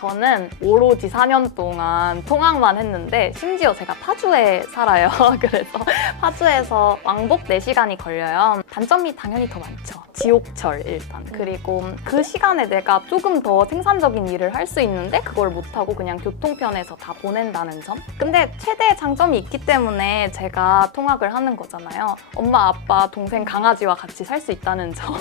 저는 오로지 4년 동안 통학만 했는데 심지어 제가 파주에 살아요. 그래서 파주에서 왕복 4시간이 걸려요. 단점이 당연히 더 많죠. 지옥철 일단. 그리고 그 시간에 내가 조금 더 생산적인 일을 할 수 있는데 그걸 못하고 그냥 교통편에서 다 보낸다는 점. 근데 최대의 장점이 있기 때문에 제가 통학을 하는 거잖아요. 엄마, 아빠, 동생, 강아지와 같이 살 수 있다는 점.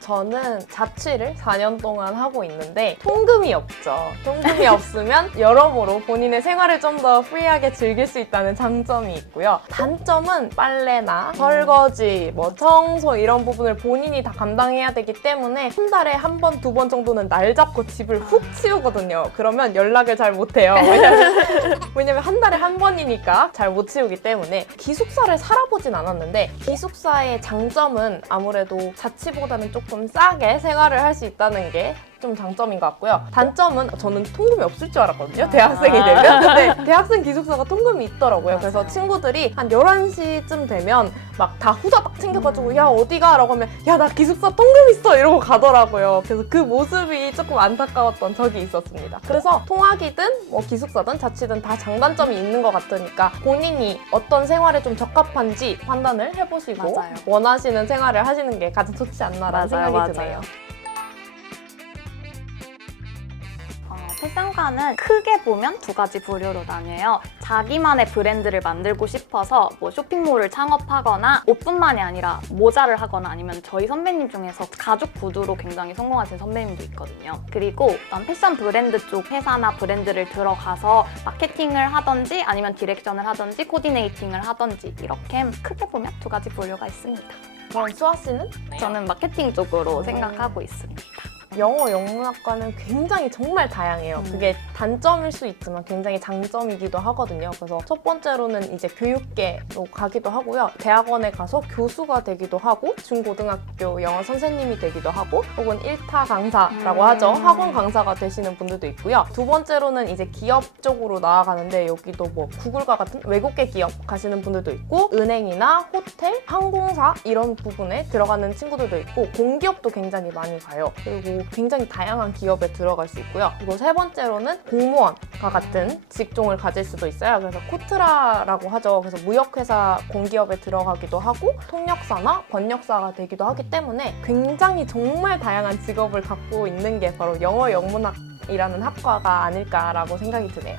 저는 자취를 4년 동안 하고 있는데 통금이 없죠. 통금이 없으면 여러모로 본인의 생활을 좀 더 프리하게 즐길 수 있다는 장점이 있고요. 단점은 빨래나 설거지, 뭐 청소 이런 부분을 본인이 다 감당해야 되기 때문에 한 달에 한 번, 두 번 정도는 날 잡고 집을 훅 치우거든요. 그러면 연락을 잘 못해요. 왜냐면 한 달에 한 번이니까 잘 못 치우기 때문에. 기숙사를 살아보진 않았는데 기숙사의 장점은 아무래도 자취보다는 조금 싸게 생활을 할 수 있다는 게 좀 장점인 것 같고요. 단점은 저는 통금이 없을 줄 알았거든요. 대학생이 되면. 근데 대학생 기숙사가 통금이 있더라고요. 그래서 친구들이 한 11시쯤 되면 막 다 후다닥 챙겨가지고 야 어디가? 라고 하면 야 나 기숙사 통금 있어! 이러고 가더라고요. 그래서 그 모습이 조금 안타까웠던 적이 있었습니다. 그래서 통학이든 뭐 기숙사든 자취든 다 장단점이 있는 것 같으니까 본인이 어떤 생활에 좀 적합한지 판단을 해보시고 맞아요. 원하시는 생활을 하시는 게 가장 좋지 않나라는 생각이 드네요. 패션가는 크게 보면 두 가지 부류로 나뉘어요. 자기만의 브랜드를 만들고 싶어서 뭐 쇼핑몰을 창업하거나 옷뿐만이 아니라 모자를 하거나 아니면 저희 선배님 중에서 가죽 구두로 굉장히 성공하신 선배님도 있거든요. 그리고 어떤 패션 브랜드 쪽 회사나 브랜드를 들어가서 마케팅을 하던지 아니면 디렉션을 하던지 코디네이팅을 하던지 이렇게 크게 보면 두 가지 부류가 있습니다. 그럼 수아 씨는? 저는 마케팅 쪽으로 생각하고 있습니다. 영어 영문학과는 굉장히 정말 다양해요. 그게 단점일 수 있지만 굉장히 장점이기도 하거든요. 그래서 첫 번째로는 이제 교육계로 가기도 하고요. 대학원에 가서 교수가 되기도 하고 중고등학교 영어 선생님이 되기도 하고 혹은 1타 강사라고 하죠. 학원 강사가 되시는 분들도 있고요. 두 번째로는 이제 기업 쪽으로 나아가는데 여기도 뭐 구글과 같은 외국계 기업 가시는 분들도 있고 은행이나 호텔, 항공사 이런 부분에 들어가는 친구들도 있고 공기업도 굉장히 많이 가요. 그리고 굉장히 다양한 기업에 들어갈 수 있고요. 그리고 세 번째로는 공무원과 같은 직종을 가질 수도 있어요. 그래서 코트라라고 하죠. 그래서 무역회사 공기업에 들어가기도 하고 통역사나 번역사가 되기도 하기 때문에 굉장히 정말 다양한 직업을 갖고 있는 게 바로 영어 영문학이라는 학과가 아닐까라고 생각이 드네요.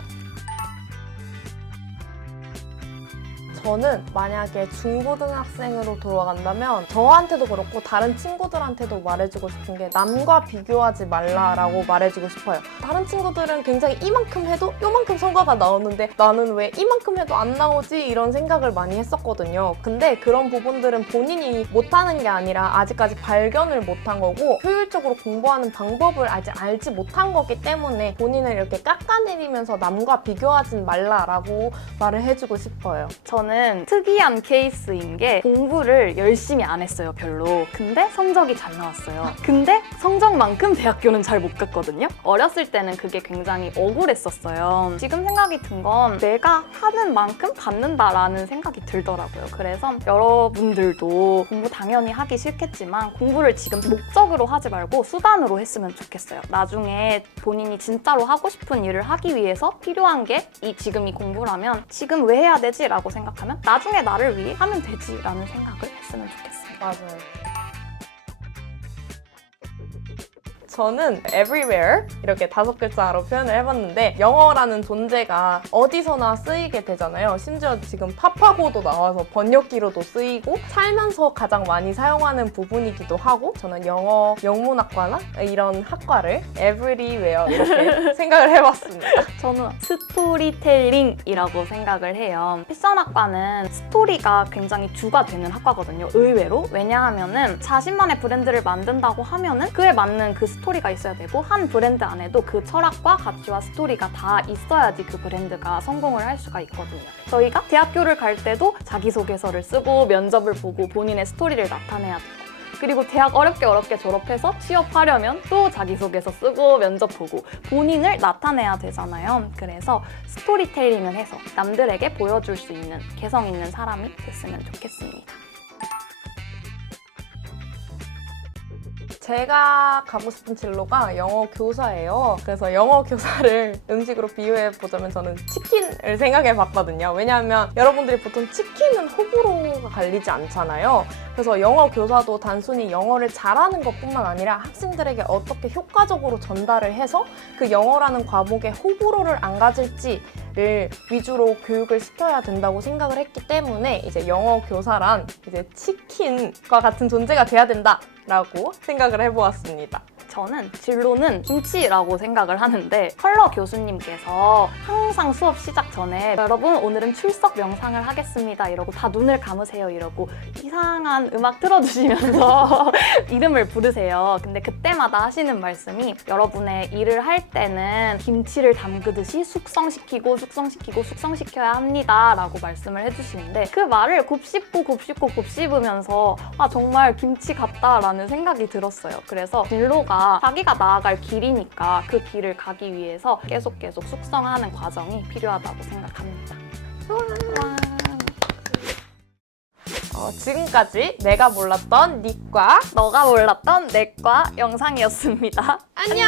저는 만약에 중고등학생으로 돌아간다면 저한테도 그렇고 다른 친구들한테도 말해주고 싶은 게 남과 비교하지 말라라고 말해주고 싶어요. 다른 친구들은 굉장히 이만큼 해도 요만큼 성과가 나오는데 나는 왜 이만큼 해도 안 나오지? 이런 생각을 많이 했었거든요. 근데 그런 부분들은 본인이 못하는 게 아니라 아직까지 발견을 못한 거고 효율적으로 공부하는 방법을 아직 알지 못한 거기 때문에 본인을 이렇게 깎아내리면서 남과 비교하지 말라라고 말을 해주고 싶어요. 저는 특이한 케이스인 게 공부를 열심히 안 했어요, 별로. 근데 성적이 잘 나왔어요. 근데 성적만큼 대학교는 잘 못 갔거든요. 어렸을 때는 그게 굉장히 억울했었어요. 지금 생각이 든 건 내가 하는 만큼 받는다라는 생각이 들더라고요. 그래서 여러분들도 공부 당연히 하기 싫겠지만 공부를 지금 목적으로 하지 말고 수단으로 했으면 좋겠어요. 나중에 본인이 진짜로 하고 싶은 일을 하기 위해서 필요한 게 지금 이 공부라면 지금 왜 해야 되지? 라고 생각하면 나중에 나를 위해 하면 되지라는 생각을 했으면 좋겠습니다. 맞아요. 저는 everywhere 이렇게 5글자로 표현을 해봤는데 영어라는 존재가 어디서나 쓰이게 되잖아요. 심지어 지금 파파고도 나와서 번역기로도 쓰이고 살면서 가장 많이 사용하는 부분이기도 하고 저는 영어 영문학과나 이런 학과를 everywhere 이렇게 생각을 해봤습니다. 저는 스토리텔링이라고 생각을 해요. 패션학과는 스토리가 굉장히 주가 되는 학과거든요. 의외로. 왜냐하면은 자신만의 브랜드를 만든다고 하면은 그에 맞는 그 스토리가 있어야 되고 한 브랜드 안에도 그 철학과 가치와 스토리가 다 있어야지 그 브랜드가 성공을 할 수가 있거든요. 저희가 대학교를 갈 때도 자기소개서를 쓰고 면접을 보고 본인의 스토리를 나타내야 되고 그리고 대학 어렵게 졸업해서 취업하려면 또 자기소개서 쓰고 면접 보고 본인을 나타내야 되잖아요. 그래서 스토리텔링을 해서 남들에게 보여줄 수 있는 개성 있는 사람이 됐으면 좋겠습니다. 제가 가고 싶은 진로가 영어 교사예요. 그래서 영어 교사를 음식으로 비유해 보자면 저는 치킨을 생각해 봤거든요. 왜냐하면 여러분들이 보통 치킨은 호불호가 갈리지 않잖아요. 그래서 영어 교사도 단순히 영어를 잘하는 것뿐만 아니라 학생들에게 어떻게 효과적으로 전달을 해서 그 영어라는 과목에 호불호를 안 가질지를 위주로 교육을 시켜야 된다고 생각을 했기 때문에 이제 영어 교사란 이제 치킨과 같은 존재가 돼야 된다라고 생각을 해보았습니다. 저는 진로는 김치라고 생각을 하는데 컬러 교수님께서 항상 수업 시작 전에 여러분 오늘은 출석 명상을 하겠습니다 이러고 다 눈을 감으세요 이러고 이상한 음악 틀어주시면서 이름을 부르세요. 근데 그때마다 하시는 말씀이 여러분의 일을 할 때는 김치를 담그듯이 숙성시키고 숙성시켜야 합니다 라고 말씀을 해주시는데 그 말을 곱씹으면서 아 정말 김치 같다라는 생각이 들었어요. 그래서 진로가 자기가 나아갈 길이니까 그 길을 가기 위해서 계속 숙성하는 과정이 필요하다고 생각합니다. 지금까지 내가 몰랐던 니과 너가 몰랐던 내과 영상이었습니다. 안녕!